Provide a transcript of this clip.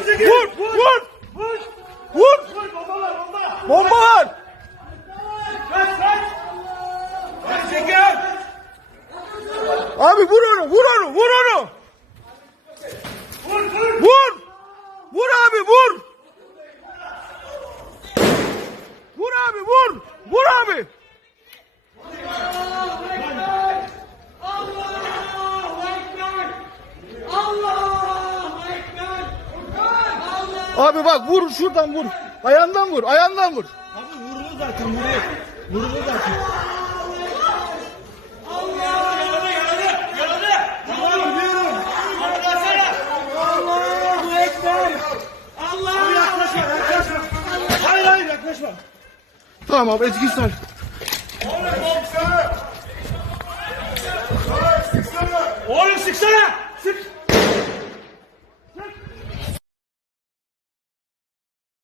Vur! Vur! Vur! Bomba var! Abi vur onu! Vur onu! Vur onu! Vur! Vur abi vur! Vur abi vur! Vur abi! Abi bak vur şuradan vur. Ayağından vur. Ayağından vur. Abi vurulur zaten vuruyor. Vurulur zaten. Allahu Ekber. Allah. Yaklaşma. Hayır yaklaşma. Tamam abi Ezgi sar. Oğlum sıksana.